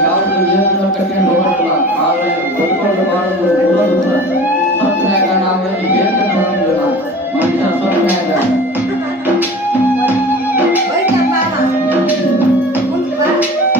ಯಾವುದು ಜೀವನ ಕಟ್ಟಿಕೊಂಡು ಹೋಗಲ್ಲ ಆದರೆ ಬದುಕೊಂಡು ಮಾಡುವುದು ಬರೋದಿಲ್ಲ. ಸ್ವಪ್ನಾಗ ನಾವು ಈ ಬೇಕಂತ ಮನುಷ್ಯ ಸ್ವಪ್ನಾಗ